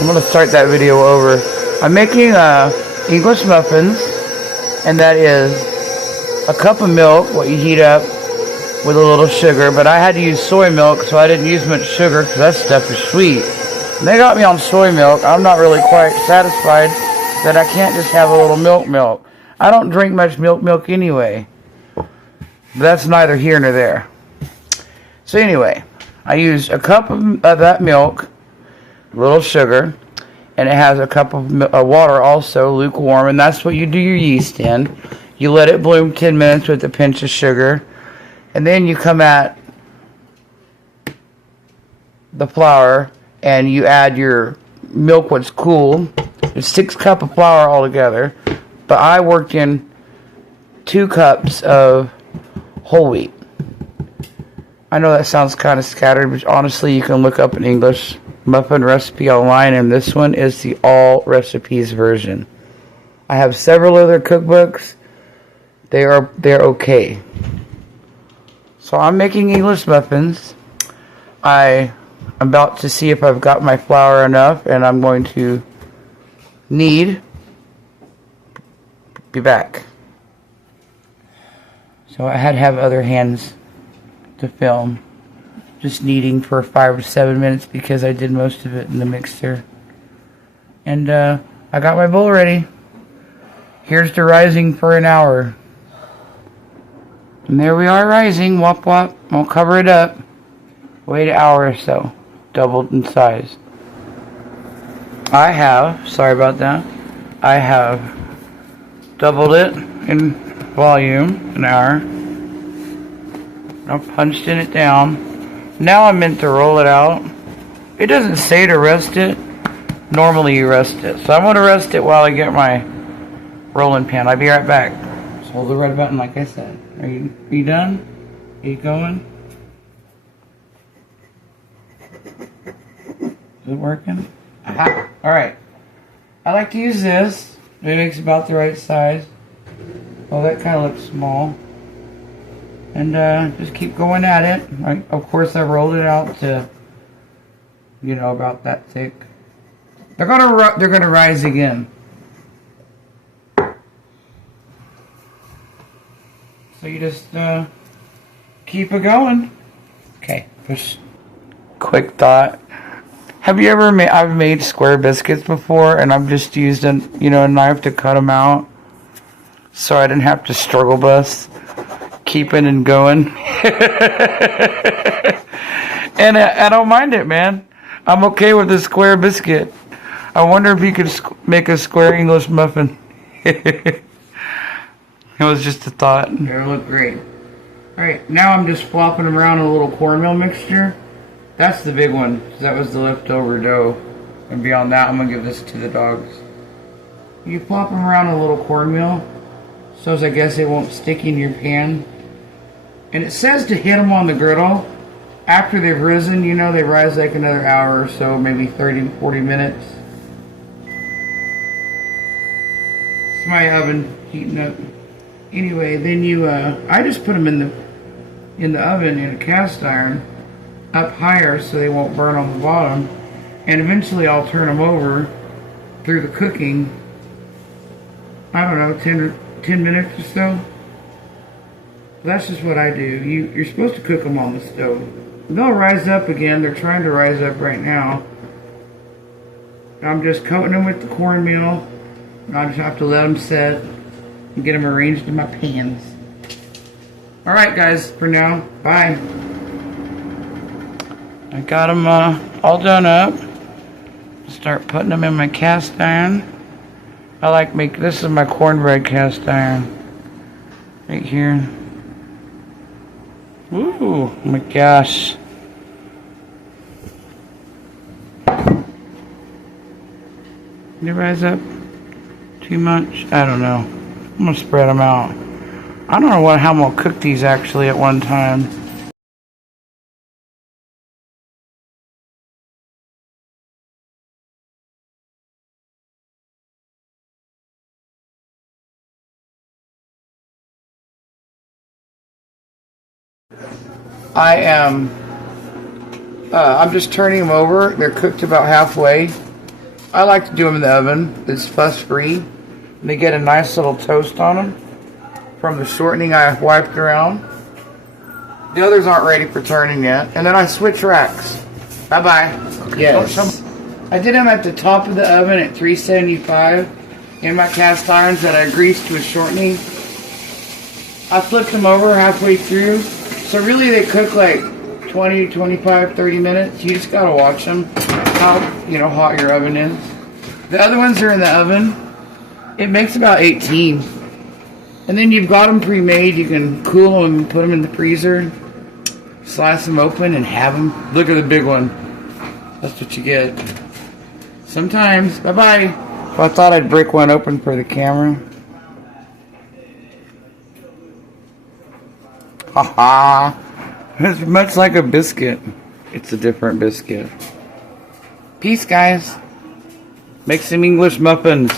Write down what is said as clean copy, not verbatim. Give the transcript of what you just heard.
I'm going to start that video over. I'm making English muffins, and that is a cup of milk, what you heat up with a little sugar, but I had to use soy milk, so I didn't use much sugar because that stuff is sweet. And they got me on soy milk. I'm not really quite satisfied that I can't just have a little milk. I don't drink much milk anyway. But that's neither here nor there. So anyway, I used a cup of that milk, a little sugar, and it has a cup of water also, lukewarm, and that's what you do your yeast in. You let it bloom 10 minutes with a pinch of sugar, and then you come at the flour and you add your milk what's cool. It's 6 cups of flour altogether, but I worked in 2 cups of whole wheat. I know that sounds kind of scattered, but honestly, you can look up an English muffin recipe online, and this one is the all recipes version. I have several other cookbooks. They're okay. So I'm making English muffins. I'm about to see if I've got my flour enough, and I'm going to be back. So I had to have other hands to film, just kneading for 5 or 7 minutes because I did most of it in the mixer. And I got my bowl ready. Here's to rising for an hour. And there we are, rising. Wop wop. I'll cover it up. Wait an hour or so. Doubled in size. Sorry about that, I have doubled it in volume an hour. I've punched it down. Now I'm meant to roll it out. It doesn't say to rest it. Normally you rest it. So I'm going to rest it while I get my rolling pin. I'll be right back. Just hold the red button like I said. Are you done? Are you going? Is it working? Aha. Alright. I like to use this. It makes about the right size. Oh, that kind of looks small. And just keep going at it. Of course, I rolled it out to, about that thick. They're gonna rise again. So you just keep it going. Okay. Just quick thought. Have you ever made? I've made square biscuits before, and I've just used a knife to cut them out, so I didn't have to struggle bust. Keeping and going. And I don't mind it, man. I'm okay with a square biscuit. I wonder if you could make a square English muffin. It was just a thought. It'll look great. Alright, now I'm just flopping them around in a little cornmeal mixture. That's the big one. That was the leftover dough. And beyond that, I'm going to give this to the dogs. You flop them around in a little cornmeal, so as I guess it won't stick in your pan. And it says to hit them on the griddle. After they've risen, they rise like another hour or so, maybe 30, 40 minutes. It's my oven heating up. Anyway, then I just put them in the oven in a cast iron, up higher so they won't burn on the bottom. And eventually I'll turn them over through the cooking. I don't know, 10 minutes or so. That's just what I do. You're supposed to cook them on the stove. They'll rise up again. They're trying to rise up right now. I'm just coating them with the cornmeal. I just have to let them set and get them arranged in my pans. Alright guys, for now, bye. I got them all done up. Start putting them in my cast iron. This is my cornbread cast iron. Right here. Ooh, my gosh. Did it rise up too much? I don't know. I'm going to spread them out. I don't know how I'm going to cook these actually at one time. I'm just turning them over. They're cooked about halfway. I like to do them in the oven. It's fuss free. And they get a nice little toast on them from the shortening I wiped around. The others aren't ready for turning yet. And then I switch racks. Bye-bye. Yes. I did them at the top of the oven at 375 in my cast irons that I greased with shortening. I flipped them over halfway through. So really they cook like 20, 25, 30 minutes. You just gotta watch them, how hot your oven is. The other ones are in the oven. It makes about 18. And then you've got them pre-made. You can cool them and put them in the freezer. Slice them open and have them. Look at the big one. That's what you get. Sometimes. Bye-bye. So I thought I'd break one open for the camera. Haha. It's much like a biscuit. It's a different biscuit. Peace, guys. Make some English muffins.